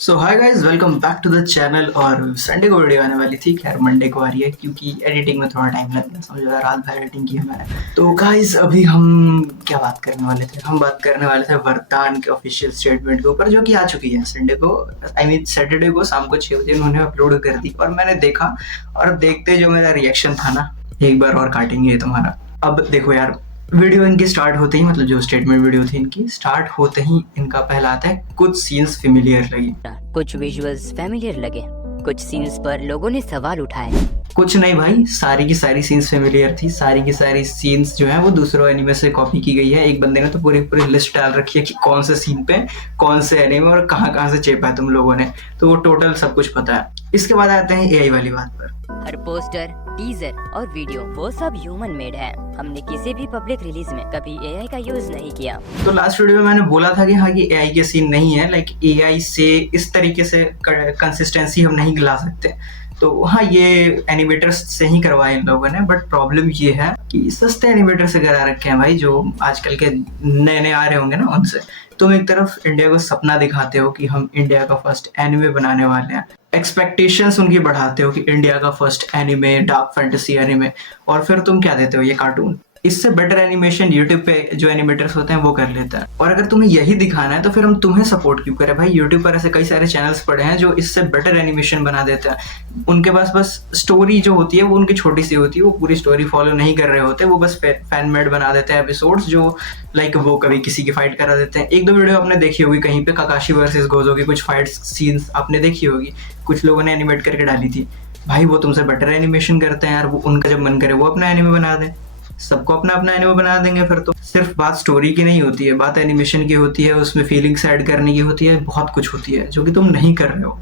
So hi guys, welcome back to the channel. और Sunday को video आने वाली थी, खैर मंडे को आ रही है क्योंकि एडिटिंग में थोड़ा टाइम लगता समझो, रात भर एडिटिंग की है मैंने। तो गाइस अभी हम क्या बात करने वाले थे, हम बात करने वाले थे वर्तान के ऑफिशियल स्टेटमेंट के ऊपर, जो कि आ चुकी है संडे को, आई मीन सैटरडे को शाम को 6 बजे उन्होंने अपलोड कर दी। और मैंने देखा, और देखते जो मेरा रिएक्शन था ना, एक बार और काटेंगे तुम्हारा। अब देखो यार, वीडियो इनकी स्टार्ट होते ही, मतलब जो स्टेटमेंट वीडियो थी इनकी स्टार्ट होते ही इनका पहला आता है, कुछ सीन्स फेमिलियर लगी। कुछ विजुअल्स फेमिलियर लगे, कुछ सीन्स पर लोगों ने सवाल उठाए। कुछ नहीं भाई, सारी की सारी सीन्स फेमिलियर थी, सारी की सारी सीन्स जो है वो दूसरों एनिमे से कॉपी की गई है। एक बंदे ने तो पूरी पूरी लिस्ट डाल रखी है कि कौन से सीन पे कौन से एनिमे और कहाँ कहाँ से चेपा है तुम लोगों ने, तो वो टोटल सब कुछ पता है। इसके बाद आते हैं एआई वाली बात पर। हर पोस्टर, टीजर और वीडियो वो सब ह्यूमन मेड है। हमने किसी भी पब्लिक रिलीज में कभी एआई का यूज नहीं किया। तो लास्ट वीडियो में मैंने बोला था कि हाँ, कि एआई के सीन नहीं है, लाइक एआई से इस तरीके से कंसिस्टेंसी हम नहीं ला सकते। तो हाँ, ये एनिमेटर्स से ही करवाए इन लोगों ने, बट प्रॉब्लम ये है कि सस्ते एनिमेटर से करा रखे हैं भाई, जो आजकल के नए नए आ रहे होंगे ना उनसे। तुम एक तरफ इंडिया को सपना दिखाते हो कि हम इंडिया का फर्स्ट एनिमे बनाने वाले हैं, एक्सपेक्टेशंस उनकी बढ़ाते हो कि इंडिया का first anime, dark fantasy anime, और फिर तुम क्या देते हो, ये कार्टून। इससे बेटर एनिमेशन यूट्यूब पे जो एनिमेटर्स होते हैं वो कर लेता है। और अगर तुम्हें यही दिखाना है तो फिर हम तुम्हें सपोर्ट क्यों करें भाई। यूट्यूब पर ऐसे कई सारे चैनल्स पड़े हैं जो इससे बेटर एनिमेशन बना देते हैं। उनके पास बस स्टोरी जो होती है वो उनकी छोटी सी होती है, वो पूरी स्टोरी फॉलो नहीं कर रहे होते, वो बस फैन मेड बना देते हैं एपिसोड्स, जो लाइक वो कभी किसी की फाइट करा देते हैं। एक दो वीडियो आपने देखी होगी कहीं पे, काकाशी वर्सेस गोजो की कुछ फाइट सीन्स आपने देखी होगी, कुछ लोगों ने एनिमेट करके डाली थी। भाई वो तुमसे बेटर एनिमेशन करते हैं यार, वो उनका जब मन करे वो अपना एनिमे बना दें, सबको अपना अपना एनिमे बना देंगे। फिर तो सिर्फ बात स्टोरी की नहीं होती है, बात एनिमेशन की होती है, उसमें फीलिंग्स ऐड करने की होती है, बहुत कुछ होती है जो कि तुम नहीं कर रहे हो।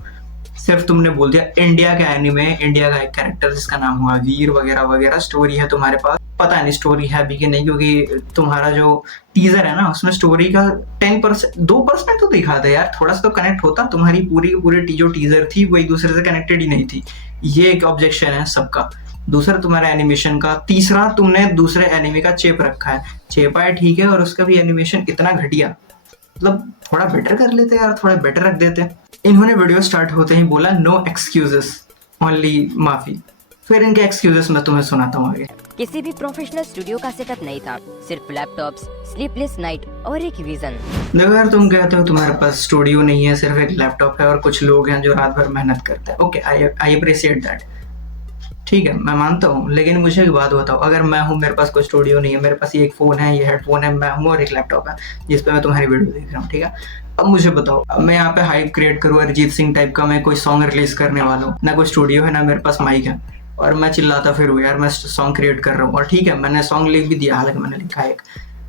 सिर्फ तुमने बोल दिया इंडिया का एनिमे, इंडिया का एक कैरेक्टर जिसका नाम हुआ वीर वगैरह वगैरह, स्टोरी है तुम्हारे पास, पता नहीं स्टोरी है भी कि नहीं, क्योंकि तुम्हारा जो टीजर है ना उसमें स्टोरी का 10%, 2% तो दिखा दे यार, थोड़ा सा तो कनेक्ट होता। तुम्हारी पूरी की पूरी जो टीजर थी वो एक दूसरे से कनेक्टेड ही नहीं थी। ये एक ऑब्जेक्शन है सबका। दूसरा तुम्हारा एनिमेशन का, तीसरा तुमने दूसरे एनिमे का चेप रखा है, चेपा है ठीक है, और उसका भी एनिमेशन इतना घटिया, मतलब थोड़ा बेटर कर लेते यार, थोड़ा बेटर रख देते। इन्होंने वीडियो स्टार्ट होते ही बोला नो एक्सक्यूजेस, ओनली माफी। फिर इनके एक्सक्यूजेस मैं तुम्हें सुनाता हूँ आगे। किसी भी प्रोफेशनल स्टूडियो का सेटअप नहीं था, सिर्फ लैपटॉप्स, स्लीपलेस नाइट और एक विजन। देखो यार, तुम कहते हो तुम्हारे पास स्टूडियो नहीं है, सिर्फ एक लैपटॉप है और कुछ लोग हैं जो रात भर मेहनत करते हैं। ओके, आई अप्रिशिएट दैट, ठीक है, मैं मानता हूँ। लेकिन मुझे एक बात बताओ, अगर मैं हूँ, मेरे पास कोई स्टूडियो नहीं है, मेरे पास ये एक फ़ोन है, ये हेडफोन है, मैं हूँ, और एक लैपटॉप है जिस पे मैं तुम्हारी वीडियो देख रहा हूँ, ठीक है। अब मुझे बताओ, अब मैं यहाँ पे हाइप क्रिएट करूँ अरिजीत सिंह टाइप का, मैं कोई सॉन्ग रिलीज करने वाला हूँ, ना कोई स्टूडियो है ना मेरे पास माइक है, और मैं चिल्लाता फिर यार मैं सॉन्ग क्रिएट कर रहा हूँ। और ठीक है, मैंने सॉन्ग लिख भी दिया, हालांकि मैंने लिखा है,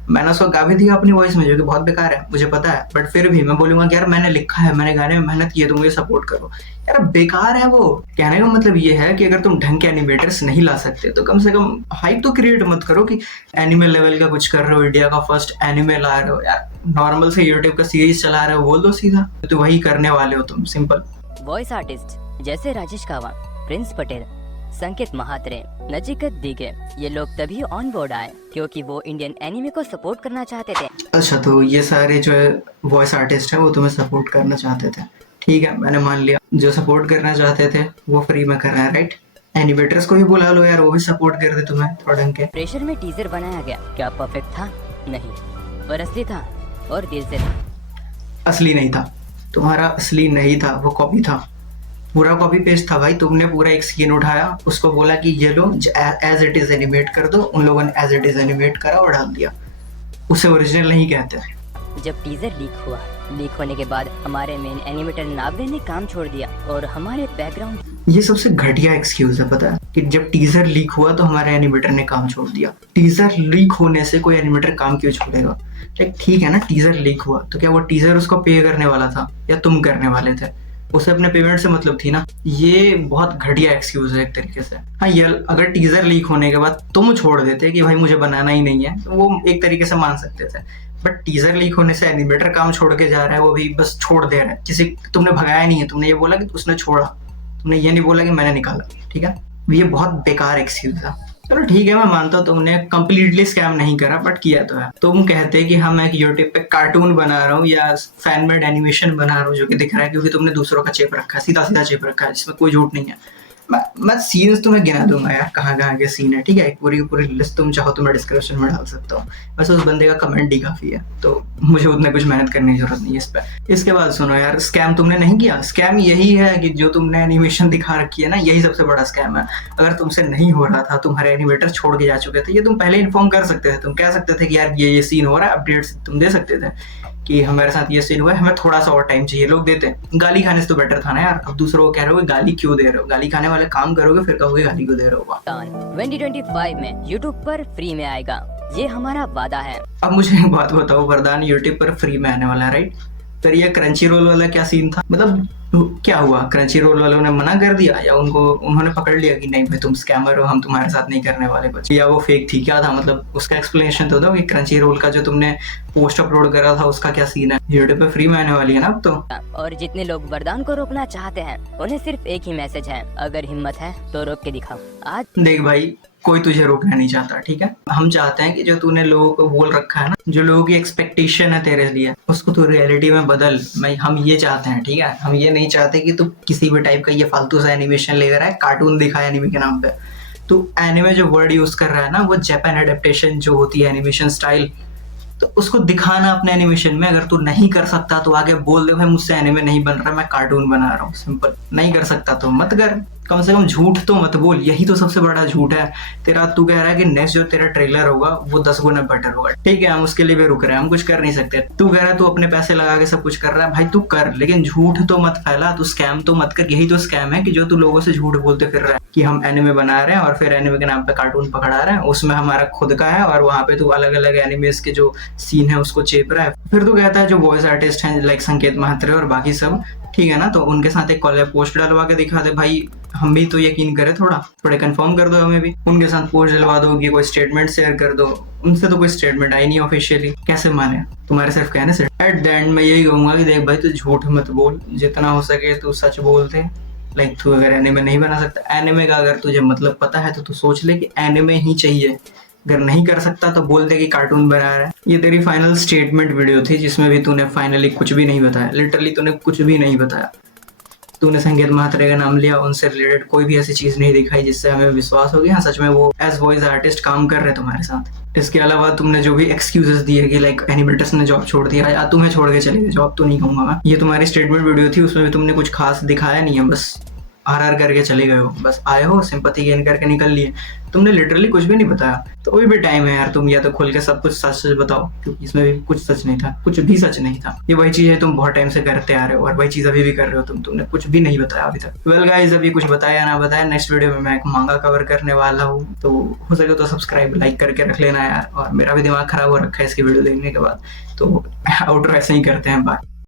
मैंने उसको गा भी दिया अपनी वॉइस में, जो कि बहुत बेकार है मुझे पता है, बट फिर भी मैं बोलूंगा कि यार मैंने लिखा है, मैंने गाने में मेहनत की है, तुम मुझे सपोर्ट करो। यार बेकार है वो। कहने का मतलब ये है कि अगर तुम ढंग के एनिमेटर्स नहीं ला सकते तो कम से कम हाइप तो क्रिएट मत करो कि एनिमे लेवल का कुछ कर रहे हो, इंडिया का फर्स्ट एनिमे ला रहे हो। यार नॉर्मल से यूट्यूब का सीरीज चला रहे हो, बोल दो सीधा, तो वही करने वाले हो तुम, सिंपल। वॉइस आर्टिस्ट जैसे राजेश कावा, प्रिंस पटेल, संकेत महात्रे, नचिकेत दिगे, ये लोग तभी ऑन बोर्ड आए क्योंकि वो इंडियन एनिमे को सपोर्ट करना चाहते थे। अच्छा, तो ये सारे जो है वॉइस आर्टिस्ट है वो तुम्हें सपोर्ट करना चाहते थे, ठीक है, मैंने मान लिया। जो सपोर्ट करना चाहते थे वो फ्री में कर रहे हैं, राइट। एनिमेटर्स को भी बुला लो यार, वो भी सपोर्ट कर दे तुम्हें थोड़ा ढंग के। प्रेशर में टीजर बनाया गया, क्या परफेक्ट था? नहीं, पर असली था और दिल से था। असली नहीं था, तुम्हारा असली नहीं था, वो कॉपी था, पूरा कॉपी पेस्ट था भाई। तुमने पूरा एक सीन उठाया, उसको बोला कि ये लो एज इट इज एनिमेट कर दो, उन लोगों ने एज इट इज एनिमेट करा और डाल दिया, उसे ओरिजिनल नहीं कहते। जब टीजर लीक हुआ, लीक होने के बाद हमारे मेन एनिमेटर नाबे ने काम छोड़ दिया और हमारे बैकग्राउंड। ये सबसे घटिया एक्सक्यूज है, पता है, कि जब टीजर लीक हुआ तो हमारे एनिमेटर ने काम छोड़ दिया। टीजर लीक होने से कोई एनिमेटर काम क्यों छोड़ेगा? ठीक है ना, टीजर लीक हुआ तो क्या वो टीजर उसको पे करने वाला था या तुम करने वाले थे? उसे अपने पेमेंट से मतलब थी ना। ये बहुत घटिया एक्सक्यूज है एक तरीके से। हाँ, ये अगर टीजर लीक होने के बाद तुम छोड़ देते कि भाई मुझे बनाना ही नहीं है, तो वो एक तरीके से मान सकते थे। बट टीजर लीक होने से एनिमेटर काम छोड़ के जा रहा है, वो भी बस छोड़ दे रहा है, किसी तुमने भगाया नहीं है, तुमने ये बोला कि उसने छोड़ा, तुमने ये नहीं बोला कि मैंने निकाला, ठीक है। ये बहुत बेकार एक्सक्यूज है। चलो ठीक है, मैं मानता हूँ तुमने कंप्लीटली स्कैम नहीं करा, बट किया तो है। तुम कहते कि हम एक यूट्यूब पे कार्टून बना रहा हूँ या फैन मेड एनिमेशन बना रहा हूँ जो कि दिख रहा है, क्योंकि तुमने दूसरों का चेप रखा है, सीधा सीधा चेप रखा है, जिसमें कोई झूठ नहीं है। मैं सीन्स तुम्हें गिना दूंगा यार, कहाँ कहाँ के सीन है, ठीक है, एक पूरी की पूरी लिस्ट तुम चाहो तो मैं डिस्क्रिप्शन में डाल सकता हूँ। बस उस बंदे का कमेंट ही काफी है, तो मुझे उतने कुछ मेहनत करने की जरूरत नहीं है इस पे। इसके बाद सुनो यार, स्कैम तुमने नहीं किया। स्कैम यही है कि जो तुमने एनिमेशन दिखा रखी है ना, यही सबसे बड़ा स्कैम है। अगर तुमसे नहीं हो रहा था, तुम्हारे एनिमेटर छोड़ के जा चुके थे, ये तुम पहले इन्फॉर्म कर सकते थे। तुम कह सकते थे कि यार ये सीन हो रहा है, अपडेट्स तुम दे सकते थे कि हमारे साथ ये सीन हुआ है, हमें थोड़ा सा और टाइम चाहिए। लोग देते। गाली खाने से तो बेटर था ना यार। अब दूसरों को कह रहे हो गाली क्यों दे रहे हो, गाली खाने वाले काम करोगे फिर कहोगे गाली क्यों दे रहे हो। 2025 में YouTube पर फ्री में आएगा, ये हमारा वादा है। अब मुझे एक बात बताओ, वरदान यूट्यूब पर फ्री में आने वाला है, राइट? फिर ये क्रंची रोल वाला क्या सीन था? मतलब क्या हुआ, क्रंची रोल वालों ने मना कर दिया या उन्होंने पकड़ लिया कि नहीं भाई तुम स्कैमर हो, हम तुम्हारे साथ नहीं करने वाले कुछ, या वो फेक थी? क्या था मतलब, उसका एक्सप्लेनेशन तो दो कि क्रंची रोल का जो तुमने पोस्ट अपलोड करा था उसका क्या सीन है। यूट्यूब पे फ्री में आने वाली है ना अब तो। और जितने लोग वरदान को रोकना चाहते हैं उन्हें सिर्फ एक ही मैसेज है, अगर हिम्मत है तो रोक के दिखाओ। आज देख भाई, कोई तुझे रोकना नहीं चाहता, ठीक है। हम चाहते हैं कि जो तूने लोगों को बोल रखा है ना, जो लोगों की एक्सपेक्टेशन है तेरे लिए, उसको तू रियलिटी में बदल। हम ये चाहते हैं, ठीक है। हम ये नहीं चाहते कि तू किसी भी टाइप का ये फालतू सा एनिमेशन लेकर आए, कार्टून दिखा एनिमे के नाम पे। तू एनिमे जो वर्ड यूज कर रहा है ना, वो जापान एडेप्टेशन जो होती है एनिमेशन स्टाइल, तो उसको दिखाना अपने एनिमेशन में। अगर तू नहीं कर सकता तो आगे बोल दे भाई मुझसे एनिमे नहीं बन रहा, मैं कार्टून बना रहा हूँ, सिंपल। नहीं कर सकता तो मत कर, कम से कम झूठ तो मत बोल। यही तो सबसे बड़ा झूठ है तेरा। तू कह रहा है कि नेक्स्ट जो तेरा ट्रेलर होगा वो 10 गुना बेटर होगा, ठीक है, हम उसके लिए भी रुक रहे हैं, हम कुछ कर नहीं सकते। तू कह रहा है तू अपने पैसे लगा के सब कुछ कर रहा है, भाई तू कर, लेकिन झूठ तो मत फैला, तू स्कैम तो मत कर। यही तो स्कैम है कि जो तू लोगों से झूठ बोलते फिर रहा है कि हम एनिमे बना रहे हैं और फिर एनिमे के नाम पे कार्टून पकड़ा रहे हैं, उसमें हमारा खुद का है, और वहां पे तू अलग अलग एनिमेस के जो सीन है उसको चेप रहा है। फिर तू कहता है जो वॉइस आर्टिस्ट हैं लाइक संकेत महात्रे और बाकी सब, ठीक है ना, तो उनके साथ एक कॉलेब पोस्ट डलवा के दिखा दे भाई, हम भी तो यकीन करें, थोड़े कंफर्म कर दो हमें भी। उनके साथ पोस्ट डलवा दो कि कोई स्टेटमेंट शेयर कर दो, उनसे तो कोई स्टेटमेंट आई नहीं ऑफिशियली, कैसे माने तुम्हारे सिर्फ कहने से। एट द एंड मैं यही कहूंगा कि देख भाई, तू झूठ मत बोल, जितना हो सके तू सच बोलते। लाइक तू अगर एनिमे नहीं बना सकता, एनिमे का अगर तुझे मतलब पता है तो तू सोच ले कि एनिमे ही चाहिए। अगर नहीं कर सकता तो बोल दे कि कार्टून बना रहा है। ये तेरी फाइनल स्टेटमेंट वीडियो थी जिसमें भी तूने फाइनली कुछ भी नहीं बताया, लिटरली तूने कुछ भी नहीं बताया। तूने संकेत महात्रे का नाम लिया, उनसे रिलेटेड कोई भी ऐसी चीज नहीं दिखाई जिससे हमें विश्वास हो गया सच में वो एज वॉइस आर्टिस्ट काम कर रहे तुम्हारे साथ। इसके अलावा तुमने जो भी एक्सक्यूजेस दिए कि लाइक एनिमेटर्स ने जॉब छोड़ दिया या तुम्हें छोड़ के चले गए, जॉब तो नहीं कहूंगा मैं, ये तुम्हारी स्टेटमेंट वीडियो थी, उसमें भी तुमने कुछ खास दिखाया नहीं है, बस आर करके चले गए हो, बस आए हो, सिंपैथी गेन करके निकल लिए। तुमने लिटरली कुछ भी नहीं बताया। तो अभी भी टाइम है यार, तुम या तो खुल के सब कुछ सच सच बताओ, क्योंकि इसमें भी कुछ सच नहीं था, कुछ भी सच नहीं था। ये वही चीज है तुम बहुत टाइम से करते आ रहे हो और वही चीज अभी भी कर रहे हो तुमने कुछ भी नहीं बताया अभी तक। वेल गाइस, अभी कुछ बताया ना बताया, नेक्स्ट वीडियो में मैं एक मांगा कवर करने वाला हूँ, तो हो सके तो सब्सक्राइब लाइक करके रख लेना यार। और मेरा भी दिमाग खराब हो रखा है इसकी वीडियो देखने के बाद, तो आउटरो ऐसे ही करते हैं, बाय।